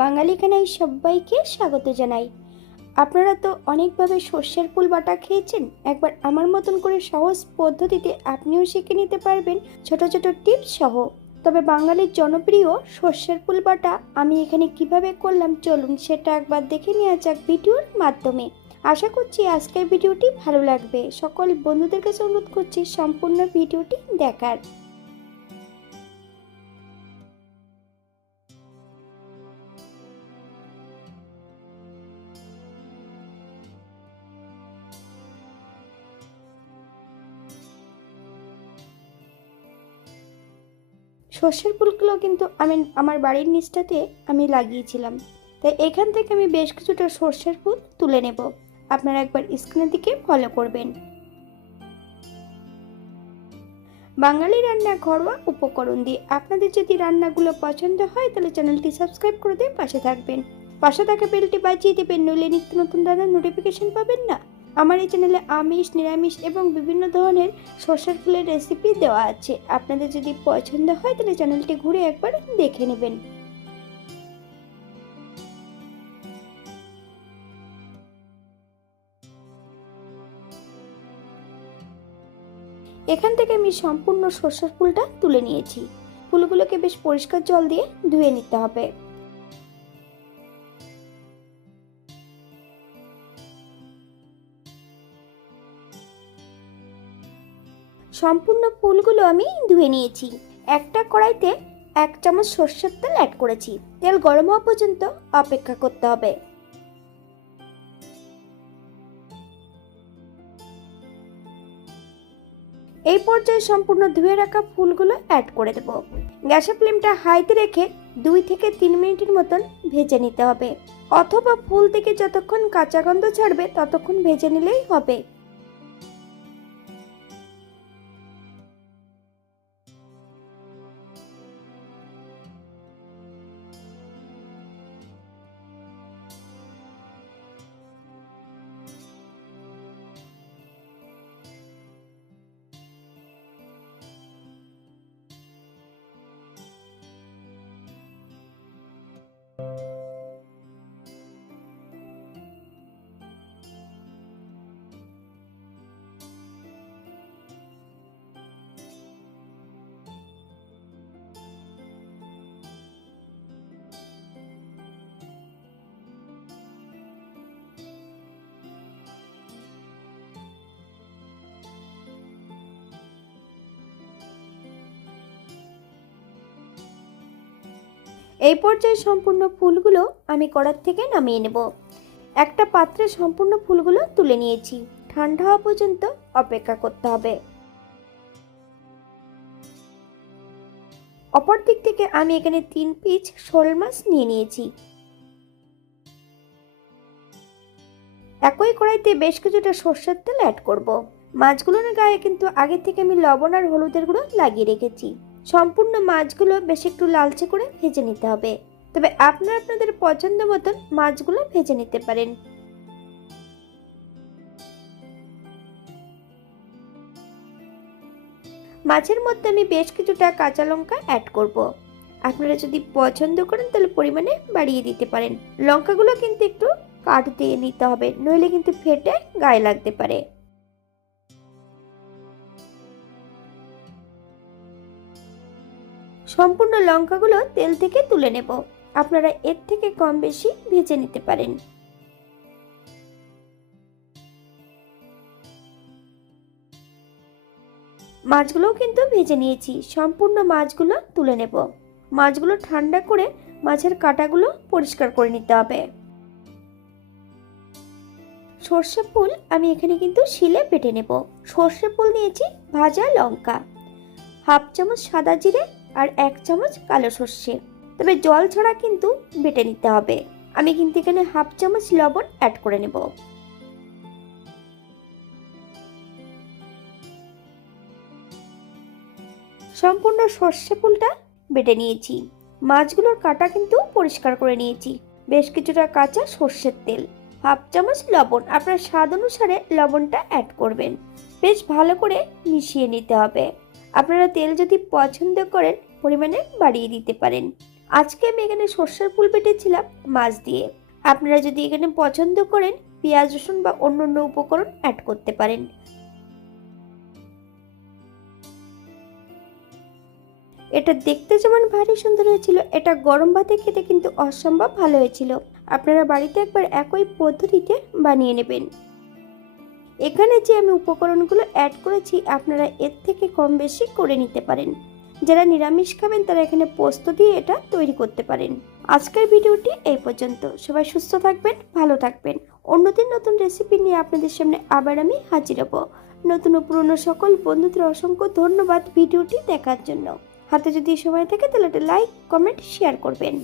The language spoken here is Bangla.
বাঙালি খানায় সবাইকে স্বাগত জানাই। আপনারা তো অনেকভাবে সর্ষের ফুল বাটা খেয়েছেন। একবার আমার মতন করে সহজ পদ্ধতিতে আপনিও শিখে নিতে পারবেন ছোট ছোট টিপস সহ। তবে বাঙালির জনপ্রিয় সর্ষের ফুল বাটা আমি এখানে কিভাবে করলাম চলুন সেটা একবার দেখে নেওয়া যাক ভিডিওর মাধ্যমে। আশা করছি আজকের ভিডিওটি ভালো লাগবে। সকল বন্ধুদের কাছে অনুরোধ করছি সম্পূর্ণ ভিডিওটি দেখার। সর্ষের ফুলগুলো কিন্তু আমি আমার বাড়ির নিচটাতে লাগিয়েছিলাম, তাই এখান থেকে আমি বেশ কিছুটা সর্ষের ফুল তুলে নেব। আপনারা একবার স্ক্রিনের দিকে ফলো করবেন। বাঙালি রান্না ঘরোয়া উপকরণ দিয়ে আপনাদের যদি রান্নাগুলো পছন্দ হয় তাহলে চ্যানেলটি সাবস্ক্রাইব করে দিয়ে পাশে থাকবেন। পাশে থাকা বেলটি বাজিয়ে দেবেন, নইলে নিত্য নতুন রান্নার নোটিফিকেশন পাবেন না। আমার এই চ্যানেলে আমিষ, নিরামিষ এবং বিভিন্ন ধরনের সর্ষের ফুলের রেসিপি দেওয়া আছে। আপনাদের যদি পছন্দ হয় তাহলে চ্যানেলটি ঘুরে একবার দেখে নেবেন। এখান থেকে আমি সম্পূর্ণ সর্ষের ফুলটা তুলে নিয়েছি। ফুলগুলোকে বেশ পরিষ্কার জল দিয়ে ধুয়ে নিতে হবে। সম্পূর্ণ ফুলগুলো আমি ধুয়ে নিয়েছি। একটা কড়াইতে 1 চামচ সর্ষের তেল অ্যাড করেছি। তেল গরম হওয়া পর্যন্ত অপেক্ষা করতে হবে। এই পর্যায়ে সম্পূর্ণ ধুয়ে রাখা ফুলগুলো অ্যাড করে দেব। গ্যাসের ফ্লেমটা হাইতে রেখে 2 থেকে 3 মিনিটের মতন ভেজে নিতে হবে, অথবা ফুল থেকে যতক্ষণ কাঁচা গন্ধ ছাড়বে ততক্ষণ ভেজে নিলেই হবে। এই পর্যায়ে সম্পূর্ণ ফুলগুলো আমি কড়ার থেকে নামিয়ে নেব। একটা পাত্রে সম্পূর্ণ ফুলগুলো তুলে নিয়েছি। ঠান্ডা হওয়া পর্যন্ত অপেক্ষা করতে হবে। অপর দিক থেকে আমি এখানে 3 পিস শোল মাছ নিয়ে নিয়েছি। একই কড়াইতে বেশ কিছুটা সর্ষের তেল অ্যাড করব। মাছগুলোর গায়ে কিন্তু আগে থেকে আমি লবণ আর হলুদের গুঁড়ো লাগিয়ে রেখেছি। সম্পূর্ণ মাছগুলো বেশ একটু লালচে করে ভেজে নিতে হবে, তবে আপনারা আপনাদের পছন্দ মতন মাছগুলো ভেজে নিতে পারেন। মাছের মধ্যে আমি বেশ কিছুটা কাঁচা লঙ্কা অ্যাড করব। আপনারা যদি পছন্দ করেন তাহলে পরিমাণে বাড়িয়ে দিতে পারেন। লঙ্কাগুলো কিন্তু একটু কাট দিয়ে নিতে হবে, নইলে কিন্তু ফেটে গায়ে লাগতে পারে। সম্পূর্ণ লঙ্কাগুলো তেল থেকে তুলে নেব। আপনারা এর থেকে কম বেশি ভেজে নিতে পারেন। মাছগুলোও কিন্তু ভেজে নিয়েছি। সম্পূর্ণ মাছগুলো তুলে নেব। মাছগুলো ঠান্ডা করে মাছের কাঁটাগুলো পরিষ্কার করে নিতে হবে। সর্ষে ফুল আমি এখানে কিন্তু শিলে বেটে নেব। সর্ষে ফুল নিয়েছি, ভাজা লঙ্কা, 1/2 চামচ সাদা জিরে আর 1 চামচ কালো সর্ষে, তবে জল ছাড়া কিন্তু বেটে নিতে হবে। আমি কিন্তু এখানে 1/2 চামচ লবণ অ্যাড করে নেব। সম্পূর্ণ সর্ষে ফুলটা বেটে নিয়েছি। মাছগুলোর কাঁটা কিন্তু পরিষ্কার করে নিয়েছি। বেশ কিছুটা কাঁচা সর্ষের তেল, 1/2 চামচ লবণ, আপনার স্বাদ অনুসারে লবণটা অ্যাড করবেন। বেশ ভালো করে মিশিয়ে নিতে হবে। আপনারা তেল যদি পছন্দ করেন পরিমাণে বাড়িয়ে দিতে পারেন। আজকে আমি এখানে সর্ষের ফুল বেটেছিলাম মাছ দিয়ে। আপনারা যদি এখানে পছন্দ করেন পেঁয়াজ রসুন বা অন্যান্য উপকরণ অ্যাড করতে পারেন। এটা দেখতে যেমন ভারী সুন্দর হয়েছিল, এটা গরম ভাতে খেতে কিন্তু অসম্ভব ভালো হয়েছিল। আপনারা বাড়িতে একবার একই পদ্ধতিতে বানিয়ে নেবেন। এখানে যে আমি উপকরণগুলো অ্যাড করেছি আপনারা এর থেকে কম বেশি করে নিতে পারেন। যারা নিরামিষ খাবেন তারা এখানে পোস্ত দিয়ে এটা তৈরি করতে পারেন। আজকের ভিডিওটি এই পর্যন্ত। সবাই সুস্থ থাকবেন, ভালো থাকবেন। অন্যদিন নতুন রেসিপি নিয়ে আপনাদের সামনে আবার আমি হাজির হব। নতুন ও পুরনো সকল বন্ধুদের অসংখ্য ধন্যবাদ ভিডিওটি দেখার জন্য। হাতে যদি সময় থাকে তাহলে একটা লাইক, কমেন্ট, শেয়ার করবেন।